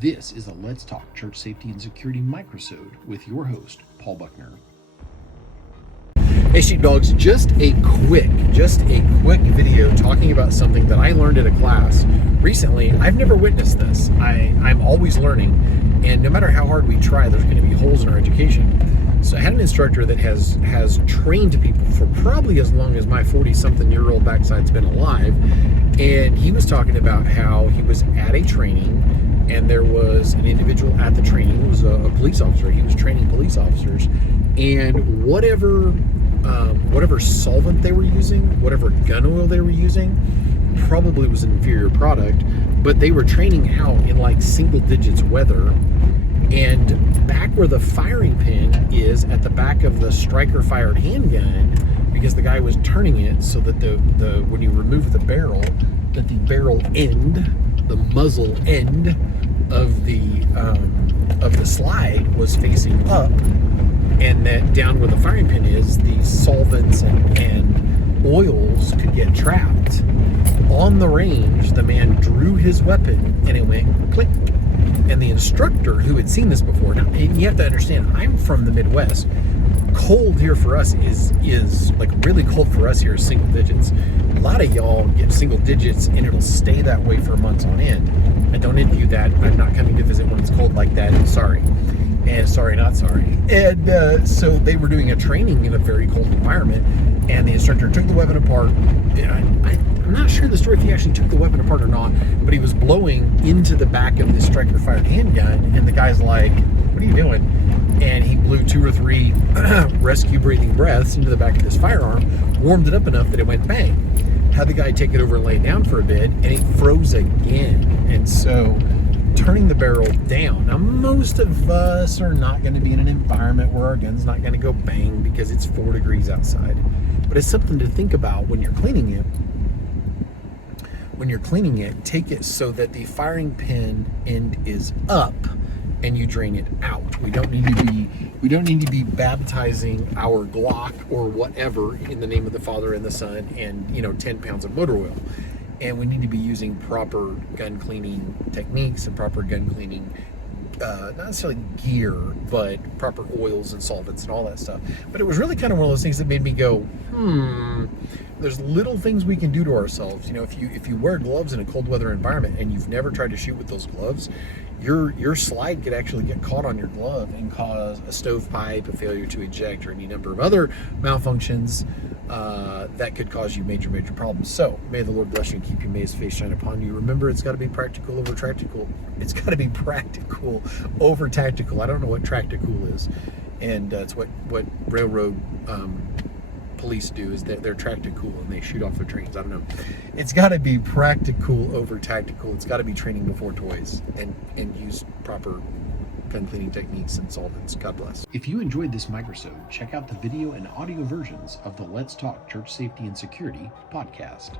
This is a Let's Talk Church Safety and Security microsode with your host, Paul Buckner. Hey sheepdogs, just a quick video talking about something that I learned at a class recently. I've never witnessed this. I'm always learning, and no matter how hard we try, there's going to be holes in our education. So I had an instructor that has trained people for probably as long as my 40-something-year-old backside's been alive, and he was talking about how he was at a training, and there was an individual at the training who was a police officer. He was training police officers, and whatever solvent they were using, whatever gun oil they were using, probably was an inferior product, but they were training out in like single digits weather. And back where the firing pin is at the back of the striker fired handgun, because the guy was turning it so that the when you remove the barrel, that the barrel end, the muzzle end of the slide was facing up, and that down where the firing pin is, the solvents and oils could get trapped. On the range, the man drew his weapon and it went click. And the instructor, who had seen this before, now you have to understand, I'm from the Midwest. Cold here for us is like really cold for us here is single digits. A lot of y'all get single digits and it'll stay that way for months on end. I don't envy you that. I'm not coming to visit when it's cold like that. Sorry. And sorry, not sorry. And so they were doing a training in a very cold environment, and the instructor took the weapon apart. I'm not sure the story if he actually took the weapon apart or not, but he was blowing into the back of this striker fired handgun, and the guy's like, "What are you doing?" And he blew 2 or 3 rescue breathing breaths into the back of this firearm, warmed it up enough that it went bang. Had the guy take it over and lay it down for a bit, and it froze again. And so turning the barrel down. Now, most of us are not going to be in an environment where our gun's not going to go bang because it's 4 degrees outside. But it's something to think about when you're cleaning it. When you're cleaning it, take it so that the firing pin end is up and you drain it out. We don't need to be baptizing our Glock or whatever in the name of the Father and the Son and 10 pounds of motor oil. And we need to be using proper gun cleaning techniques and proper gun cleaning, not necessarily gear, but proper oils and solvents and all that stuff. But it was really kind of one of those things that made me go, there's little things we can do to ourselves. If you wear gloves in a cold weather environment and you've never tried to shoot with those gloves, your slide could actually get caught on your glove and cause a stovepipe, a failure to eject, or any number of other malfunctions that could cause you major problems. So may the Lord bless you and keep you. May his face shine upon you. Remember, it's got to be practical over tactical. It's got to be practical over tactical. I don't know what tactical is, and it's what railroad police do, is that they're tactical and they shoot off their trains. I don't know. It's got to be practical over tactical. It's got to be training before toys, and use proper gun cleaning techniques and solvents. God bless. If you enjoyed this microsode, check out the video and audio versions of the Let's Talk Church Safety and Security podcast.